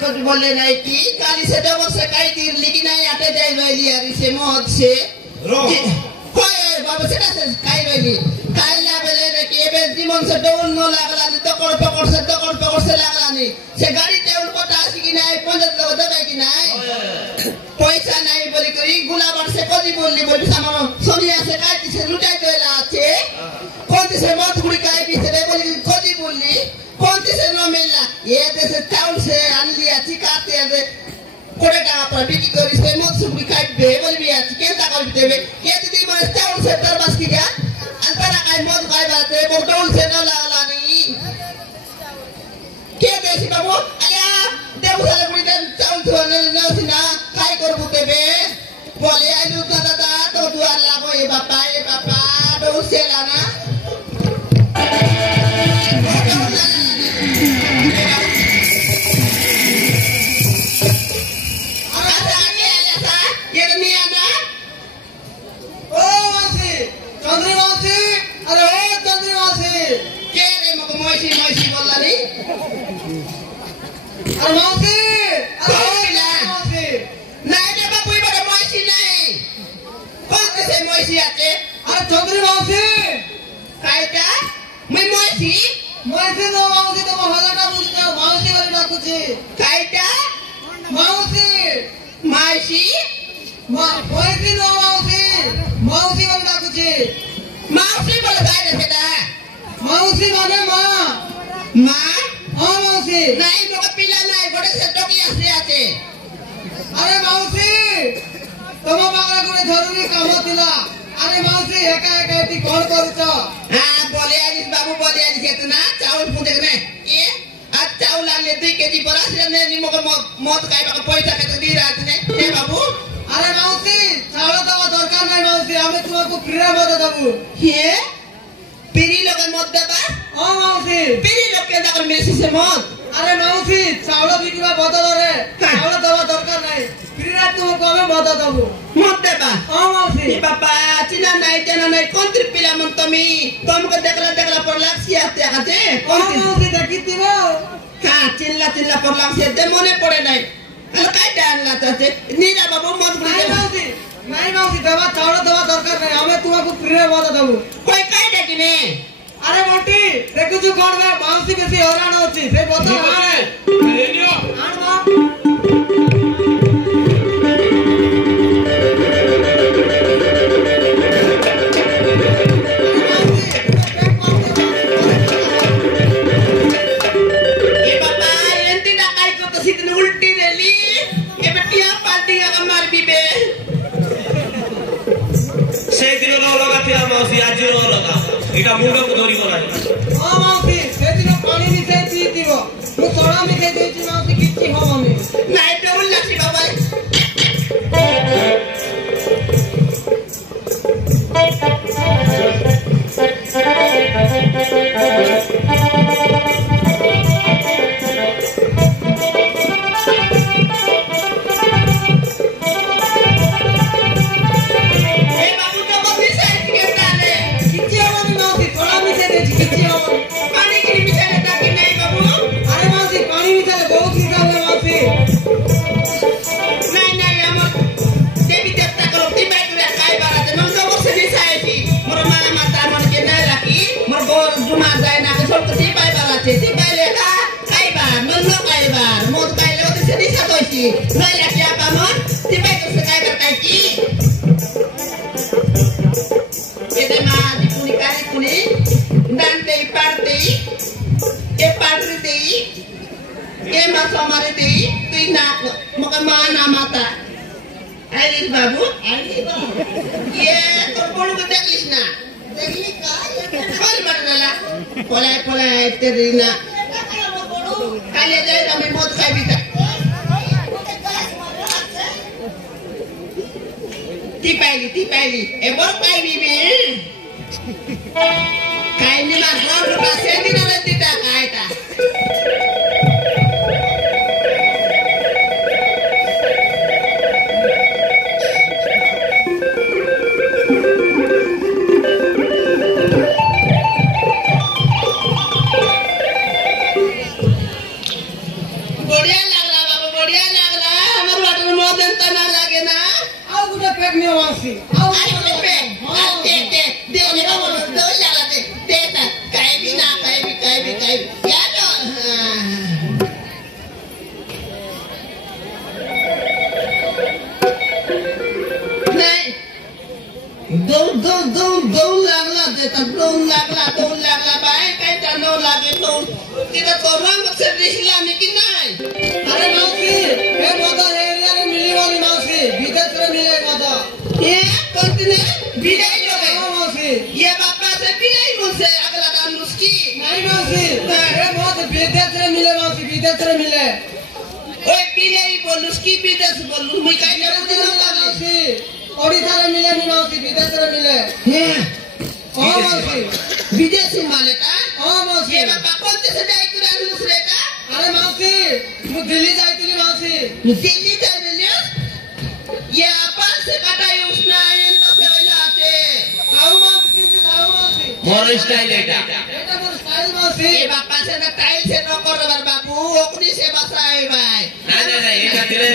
कुछ बोले नहीं की काली से डबल से काई तीर लेकिन नहीं आते जाए वाली यार इसे मौत से कोई बाबा से कैसे काई वाली काई ना बोले नहीं कि ये जीवन से डबल नो लागला नहीं तो पकड़ से लागला नहीं से गाड़ी ते उनको टासी की नहीं पंजत लोग दबाई की नहीं पैसा नहीं बोली करी गुलाबर से कोई बोली सामान सोनिया से काई से लुटाई देला आछे कौन से मौत गुड़ी काई भी से बोली कोई बोली कौन से नो मिलला ये देश टाउन से आन लिया चिकाते है कोड़े टाका पर बिकी करी से मौत सुबुड़ी काई बे बोली भी आछे के ता कर देबे ये दीदी माने टाउन से दरबास की क्या अंतरा काई मौत काई बाते वो टाउन से न लागला नहीं के देसी बाबू अरे देव साले बुड़ी दे टाउन से न सिना काई करबु देबे बोले आलू दादा तो दुआर लागो ए बापा डो से लाना बढ़िया लग रहा पैक नहीं मासी अरे पे दे मेरा बोल दो चला दे ना काई भी क्या तो नहीं दो लागला देता दो लागला बाय काय जानो लागे तो तिथं तो रंग से दिसला नाही की नाही अरे मासी हे मदा एरिया रे मिली वाली मासी विदेश रे मिले मदा ये कंटिन्यू बिलाई लोगे मासी ये बापा से बिलाई मुझसे अगला दाम उसकी नहीं मासी हे मत विदेश रे मिले मासी विदेश रे मिले ओए बिलाई बोल उसकी विदेश बोल मैं काय करू दिनो मासी ओडिशा रे मिले नहीं मासी विदेश रे मिले हां मासी विदेशी मालेटा हां मासी ये बापा कोणते से जाई तू रानूस रेटा अरे मासी मु दिल्ली जाईतली मासी दिल्ली जाईले ये आपा से काटाई उसना आयन तो से आते खाऊ मासी मोर स्टाइल एटा बेटा मोर स्टाइल मासी ये बापा से ना टाइल से न कर बर बाबू ओकनी से बसाए भाई ना एटा तिले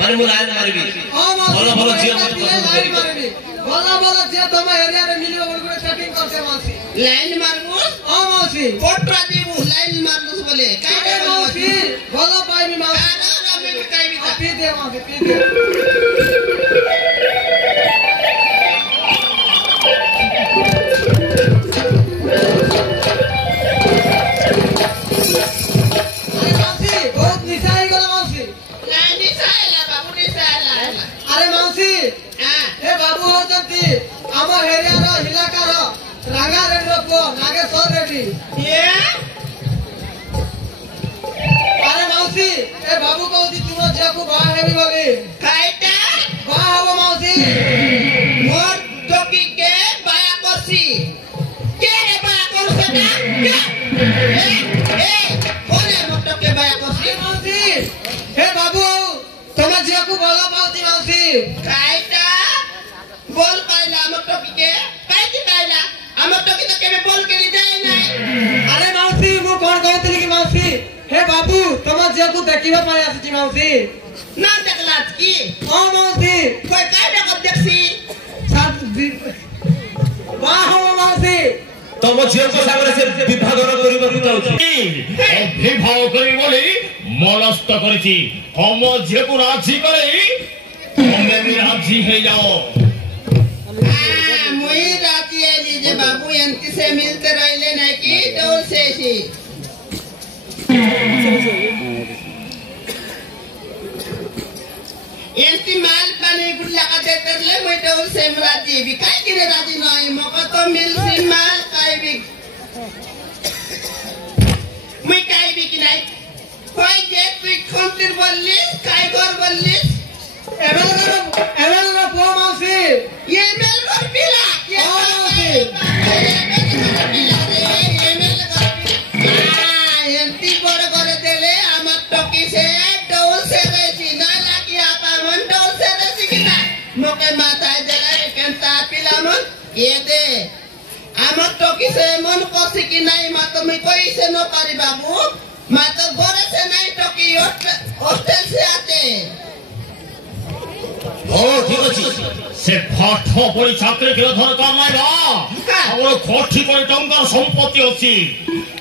माने मु लाइन मारबी हां मासी बोलो बोलो जिया मत लाइन मारबी बोलो जे तुम एरिया रे मिलियो बोल सेटिंग करते मासी लाइन मारबो हां मासी कोटरा देबू लाइन मारबो बोले काय अरे मासी बोलो भाई मी मासी मैं काय भी पी दे मासी पी दे अरे मासी बहुत निशाई गला मासी लाइन निसाला बाबू निसाला अरे मासी हां ए बाबू होतंती आम एरिया रो इलाका रो रांगा रेड रो को नागेश्वर रेड्डी ये अरे मासी ए बाबू कहती तुम जाको बाहर हेबी बोली कायटा बाहर हो मासी मोर टोकी के बाया कोसी के रे बाया कोसी ना ए कौन है मोर टोकी बाया कोसी अरे मासी हे बाबू तुम जाको बोला पाती मासी कायटा बोल पाइला मोर टोकी के कायती पाइला हमर टोकी तो केबे बोल के जाए नहीं अरे मासी मु कोन कहतली कि मासी हे बाबू तुम जाको देखिबा पाई आसी मासी ना देखलात की ओ मासी कोई काय देखत देखसी साथ वाह हो मासी तम झियो को सागरे से विभाग करिबा चाहूची विभाग करी बोली मनस्त करिछि हम झियो को राजी करे तुमे भी राजी हे जाओ मुई राजी है लीजे बाबू एंती से मिलते रहले नहीं की डोल से ही एंती माल पानी गुल्ला का देते ले मुई डोल से राजी भी काय किरे राजी नहीं मको तो मिल सी माल काय भी मुई काय भी कि नहीं कोई जे तू खंतिर बोलली काय कर बोलली एवल रो पो मासी ये मेल कर पिला ये एंती बड़ करे देले आमा टोकी से डोल से रेसी ना लागी आपा मन डोल से रेसी किता मोके माथा जला केंता पिला मन ये दे आमा टोकी से मन कोसी कि नहीं मा तो मैं कोई से न पारी बाबू मा तो घरे से नहीं टोकी हॉस्टल से आते ओ ठीक अछि से पाठ पढी छात्र के दरकार नै बा हमर कोठी कोई टंकार संपत्ति अछि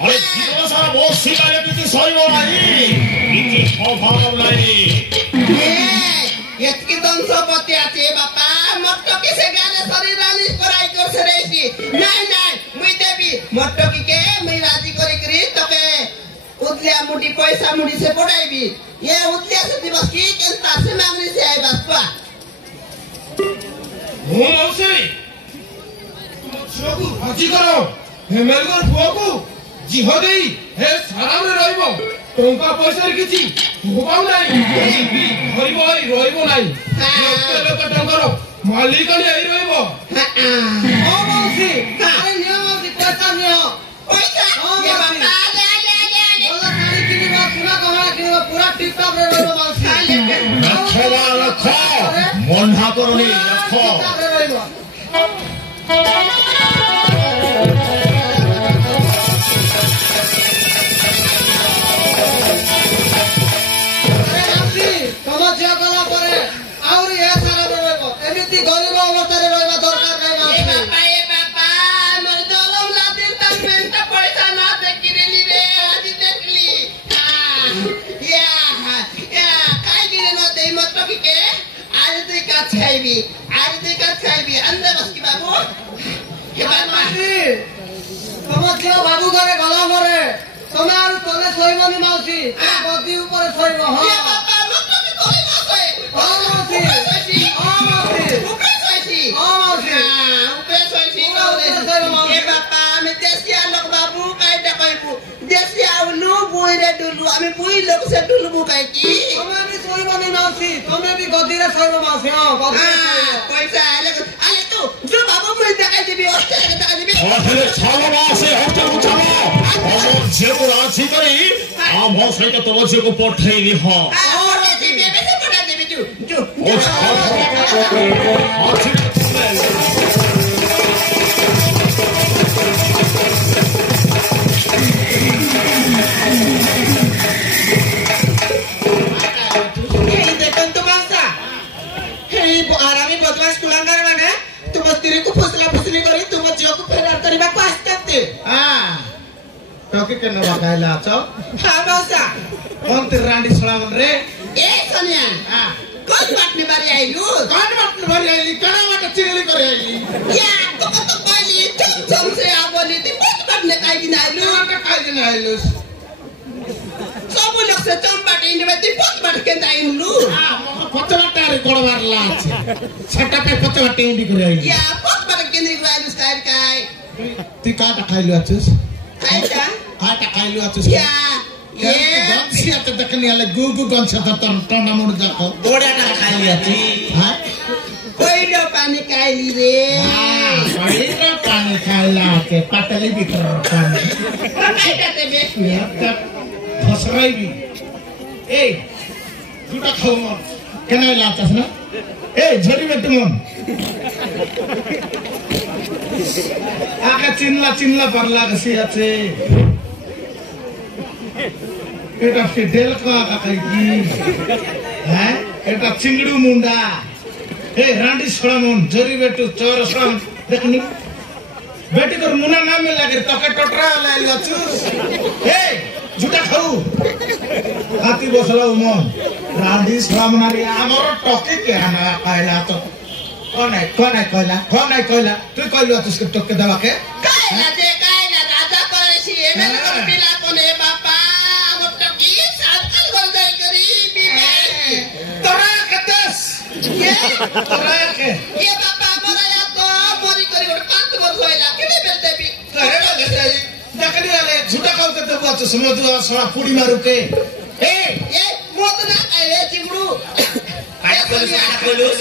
अरे जीवन सारा बसी गाले किछि सहिबो नाही किछि अभाव नाही यत्की दम संपत्ति आछे बापा मट्टकी से गाने शरीर रानी कराई कर से रेसी नहीं मुई देबी मट्टकी के मुई राजी करी करी तके उदलिया मुठी पैसा मुठी से पड़ाईबी ये उदलिया से दिवस की केंता से मांगनी से आई बापा हो मौसी ଛୁଆକୁ ରାଜି କର ହେମେଲଗର ପୁଅକୁ ଝିଅ ଦେଇ ହେ ସାରାମରେ ରହିବ ଟଙ୍କା ପଇସାରେ କିଛି ଭୋଗାଉ ନାହିଁ ଧରିବ ରହିବ ନାହିଁ ଟଙ୍କାର ମାଲିକାଣୀ ହେଇ ରହିବ ओ मौसी अरे नियो मौसी पैसा नियो पैसा ये बापा ले बोला साड़ी किनी बा पूरा कमरा किनी बा पूरा टिप टॉप रे रहबो मौसी रख मन्हा करनी रख टिप टॉप रे रहबो अरे मौसी तुम जे गला परे और ये सारा रहबो एमिति काय दिले नव्हते मग तो की आज तुझी काच खायबी अंदर बस की बाबू के बाबा তোমার ঝিও বাবু ঘরে গলা ঘরে তোমার তলে শৈবনি মাউসি গদি উপরে শৈব के बाबा मत तो की कोई ना कोई মাউসি के बाबा আমি দেশিয়া লোক বাবু কাইটা কইবু দেশিয়া উলু বুইরে দুলু আমি বুই লোক সে দুলু কাই কি তুমি বি শৈবনি মাউসি তুমি বি গদিরে শৈব মাউসি গদিরে পয়সা আলে তো যে বাবু মুই দেখাই দিবি অস্ট্রেলিয়া দেখাই দিবি হোটেলে ছাড়ো না সে হোটেল ছাড়ো আমার ঝিও রাজি করি আমার সহিত তোমার ঝিওকে পঠাইনি হ ওরে দিবি বেশি পড়া দিবি জু ও ছাড়ো आरामी बदमाश कुलांगार माने तुम स्त्री को फसला फसली करी तुम जियो को फेरार करबा को आस्ते टोके के नवा गायला छ हां मौसा कोन ते रांडी छळा मन रे ए सोनिया कोन बाटने बारी आइलु कोन बाटने बारी आइली कना माटे चिरली करे आइली या तो कहली चम से आ बोली ती बाटने काई दिन आइलु काई दिन आइलु सब लोग से चम बाटे इने ती बाट के आइलु पचवाटारे कोडवार लाछ छटा पे पचवाटे इंडी करे आइली या बाट के आइलु स्टाइल काय ती काटा खाइलु अछुस काटा खाइलु अछुस या ये गंसिया त देखनी आले गुगु गंस त टन्ना मुड जाको ओडाटा खाइली अछि हां पहिलो पानी खाइली रे पहिलो पानी खाइला के पातली भित्र पानी काटा तेबे फसराई भी ए दुटा खाऊ मन केना लाचस ना ए झरी में तुम आका चिनला परला गसी আছে এটা ফিডেল का কাই কি হ্যাঁ এটা চিংড়ু মুন্ডা ए रांडी सोड़ामन झरी बेटू चोर सोड़ामन देखनी बेटी तोर मुना नाम में लागे तके टटरा लाइल अछुस ए झूठा खाऊ हाथी बसला मन रांडी सोड़ामनारी हमर टके के ना खाइला तो कोन कहला तू कहलु अछुस के टके दवा के काइला राजा परेसी एमे को पिला कोने बापा हमर टकी सालकल गोल जाई करी बीमार तोरा के दस तोरा के ये बापा मोरा या तो मोरी करी गोट 5 वर्ष होइला केने बेलते भी करे लगे देखनी वाले झूठा खाऊ के दवा तो समझ सोड़ा पूड़ी मारू के ए मोत ना खाए चिमड़ू काय बोलूस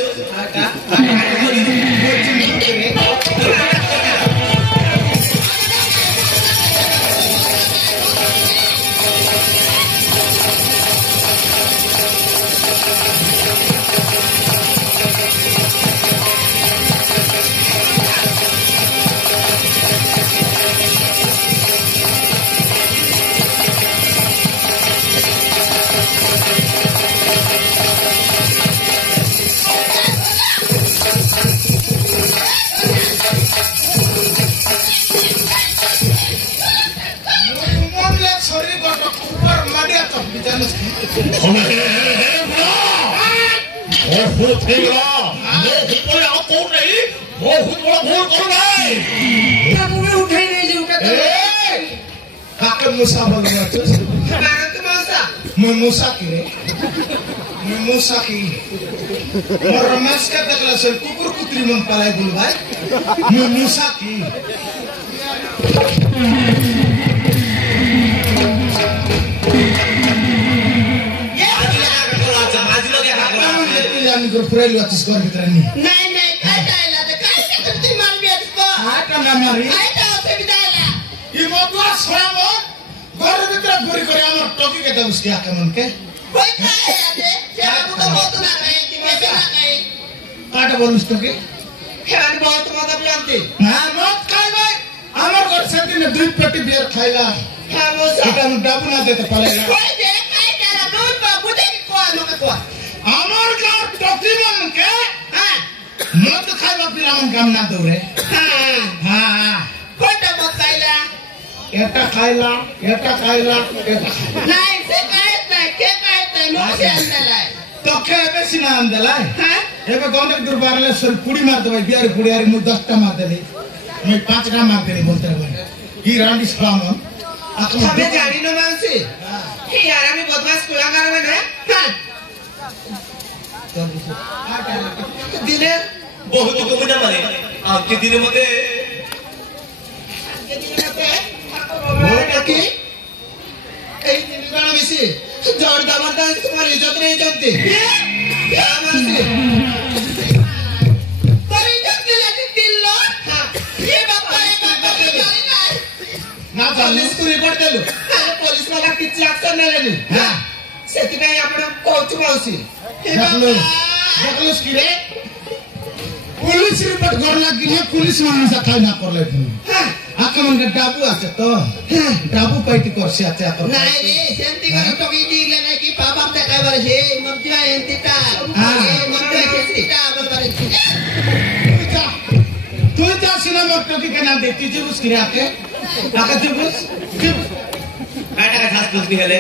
बहुत बड़ा कौन नहीं बहुत बड़ा भूल कर रहा है मुझे उठाई नहीं जी उठा काके मुसा बोलवा तो भारत मौसा मैं मुसा की मोर रमेश का देखला से कुकुर कुतरी मन पालाई बोल भाई मैं मुसा की जानी को पुराई वातिस कर भीतर नहीं काय डायला ते काय करती मार भी इसको आटा ना मारी आइटा से बिदायला ये मोटवा स्वयं घर भीतर पूरी करे हमर टोकी के दम उसके आके मन के कोई काय आते से बाबू को बहुत ना खाए तिमे से ना खाए आटा बोलुस तो के खेवानी बहुत मजा भी आती हां मत खाई भाई हमर घर से दिन 2 पेटी बियर खाइला हां मौसा এটা আমি ডাবু না দিতে পারেলা कोई दे काय डाला दूध बाबू दे को मके को আমার গাঁর টকি মন কে हां मत खाइबा पिला मन काम ना दौरे हां हां कोटा मत खाइला এটা খাইলা नहीं से काय नहीं के काय नहीं से अंदलाय तो के पे सिना अंदलाय हां एबे गंडक दरबार ले सर पुड़ी मार दे भाई बियार पुड़ियारी मु 10टा मार देली मैं 5टा मार देली बोलते भाई की रांडी स्ट्रांग हमें जानी न मानसी हे यार আমি বদমাশ কুলাঙ্গার হবে না দিনে বহুত কবিতা মানে আজকে দিনের মধ্যে কি এই দিন গানা বেশি জোর জবরদস্ত তোমার ইজ্জত নেই চলতে মানসি তোর ইজ্জত দিলে দিল ये बापा जानी ना पुलिस को रिपोर्ट देलु पुलिस वाला किछि एक्शन नै लेलु हां सेति पे आपण कोच माउसी देखलो की रे पुलिस रिपोर्ट करला कि पुलिस माने सा खाई ना करले हां आके मन डाबू আছে তো ডাবু পাইটি করছে আছে আক নাই রে সেন্তি করে তো কি দিলে নাই কি বাবা দেখাই বলেছে মরজিয়া এন্তিটা মরজিয়া এন্তিটা আবার বলেছে তুই যা সিনেমা টকি কেনা দেখতি যে বুঝ করে আকে যে বুঝ কাটা খাস বুঝবি হলে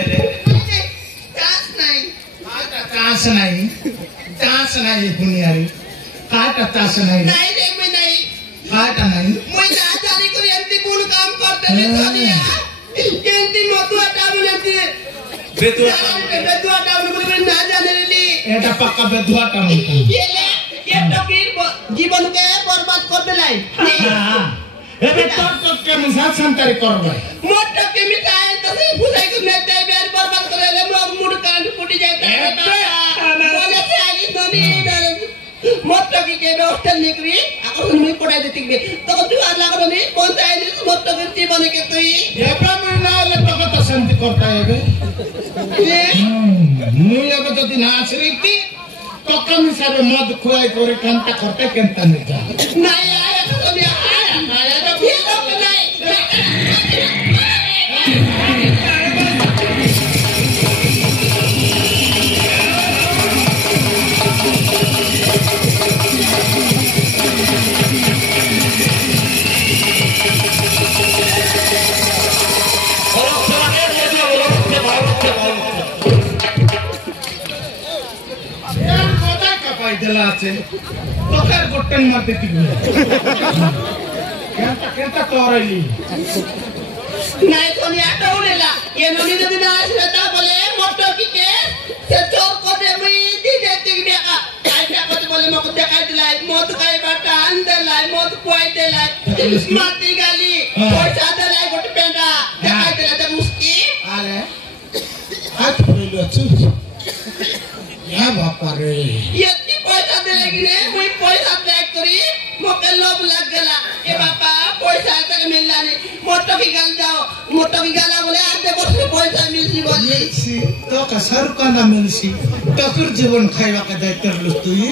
চান্স নাই দুনিয়ারে কাটা চান্স নাই নাই রে মই নাই কাটা নাই মই না জানি করে এন্তি কোন কাম করতে নে সোনিয়া এন্তি মতুয়াটা বলেছে বেতুয়াটা বলে না জানে রে এটা পাক্কা বেদুয়াটা মতো এলে ये टकीर जीवन के बर्बाद कर देलाई এবে তোর তো কে মিশা শান্তারি করবে मोट टकी मिठाई तो से फुसाई को नेते बेर बर्बाद कर ले मोर मुड़ कांड फुटी जाए बोले से आई ननी मोट टकी के हॉस्टल निकली अपन में पढ़ाई देती बे तो तू आ लागो नहीं कौन सा है मोट टकी जीवन के तू एबे मैं ना ले तो शांति करता है मुई अब যদি না আসরিতি तो कम सारे मद खुआई करे कांता करते केंता नहीं जा नहीं आया तो नहीं आया तो ये लोग नहीं দেলা আছে তোকার গোটেন মারতে দিবি কেনটা তোরাইলি নাই সোনিয়া টাউনেলা ये ननी যদি না আসলে তা বলে মোটর কিকে সে চোর করে মুই দি দেতে গিয়া কাইটা কত বলে মক দেখাই দিলাই মত কাই বাটা আনদেলাই মত কই দেলাই মাটি গালি পয়সা দেলাই গট পেন্ডা দেখাই দিলা তে মুস্কি আরে আজ পড়লো আছে या बापा रे यति पैसा देले किने मुई पैसा ट्रैक करी मोके लोभ लग गला ए बापा पैसा तक मिलला नहीं मोटो की गल जाओ मोटो की गला बोले आते वर्ष पैसा मिलसी बोली तो का सरका ना मिलसी टकर जीवन खाइबा के दायित्व लुस तुई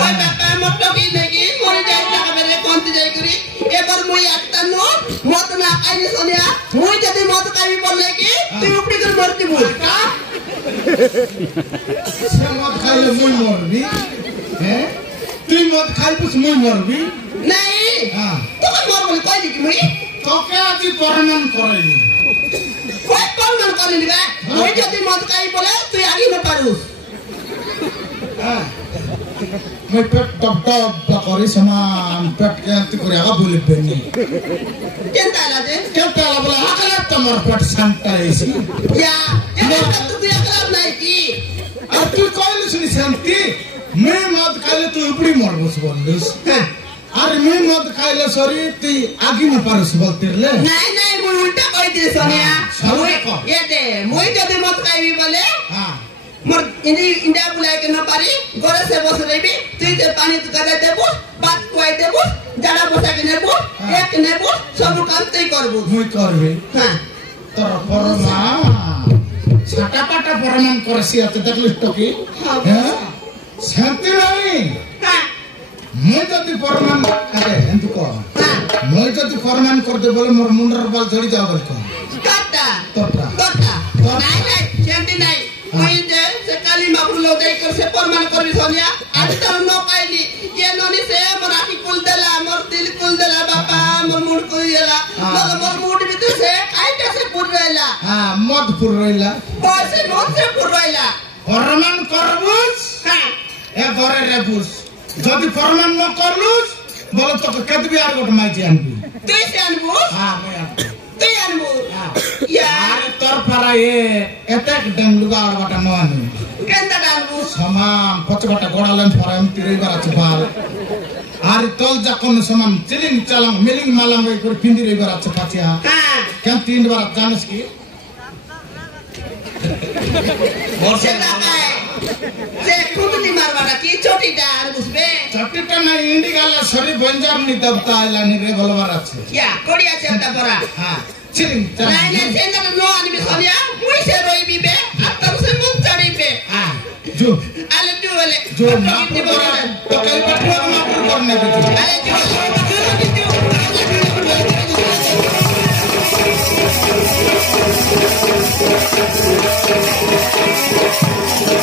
ओय बापा मोटो की नेगी मोर जाय टाका बेले कोंती जाय करी एबर मुई आत्ता नो मत ना आइनी सोनिया मुई जदी मत काई बोले की तू उपडी कर मरती मुई का से मत खाइले मुई मरबी हैं তুই মদ খাইবস মুই মরবি नहीं हां तो का मर बोले कोई की मुई তোকে আজি প্রমাণ করাইনি कोई प्रमाण करनी का मुई जदी मत काई बोले तू आगे न पारुस हां मैं पेट टप करी समान पेट के अंत করে আগা বলিবেনি केनता लाजे কেনটা বলে আকলা তোমার পেট শান্তা এসি या ये तो तू अकलाब नहीं की আর তুই কইলি শুনি শান্তি मैं मद खाइले तू उपड़ी मरबस बोलिस अरे मैं मद खाइले सरी तू आगे न पारस बोलतेरले नहीं मुई उल्टा कहि दे सोनिया मुई ये दे मुई जदी मत खाइबी बोले हां मोर इंडिया बुलाए के न पारी गोरे से बस रहिबी तुई जे पानी गदा देबो बात कोई देबो जाड़ा बसा के नेबो एक नेबो सब काम तई करबो मुई करबे हां तोर परमा छाटा पाटा परमान करसी आते देखलिस तो की हां शांति नहीं हां मैं जदी परमान अरे एंतु को हां मैं जदी परमान कर दे बोले मोर मुंडर बाल झड़ी जाओ बोल को काटा तोटा नहीं शांति नहीं मुई जे से काली मापुर लो जाई कर से परमान करबी सोनिया आज त न काइली ये ननी से मोर आखी कुल देला मोर दिल कुल देला बापा मोर मुंड कुल देला मोर मुंड भी से काइटा से पुर रहला हां मद पुर रहिला पैसे नोट से पुर रहला ফরমান করবুস হ্যাঁ এ ঘরে রেবুস যদি ফরমান ন করলুস বল তোকে কেদবি আর গোট মাইজি আনবি তুই সে আনবো হ্যাঁ মই আনবি তুই আনবো ইয়া আর তোর পাড়া এতে ডেঙ্গুগা আর বাটা ন আনবি কেনটা আনবো সমান পচবাটা গোড়ালেন পরে আমি তিরেবার আছে বাল আর তল যা কোন সমান চিলিং চালাং মিলিং মালাং করে পিন্দি রেবার আছে পাচিয়া হ্যাঁ কেন তিনবার জানিস কি সেটা কায় সে কুটুনি মারবাটা কি চটিটা আর বুঝবে চটিটা না ইন্ডি গালে সরি বঞ্জার নি দবতা আইলানি রে বলবার আছে ইয়া কোড়ি আছে একটা পরা হ্যাঁ চিলিং নাই চালাং নাই সেটা নো আনবি সরিয়া মুই সে রইবি বে আর তোর সে মুখ চড়িবে হ্যাঁ जो আলে তুই বলে जो मापुर तो कई पटवा मापुर करने पे আলে তুই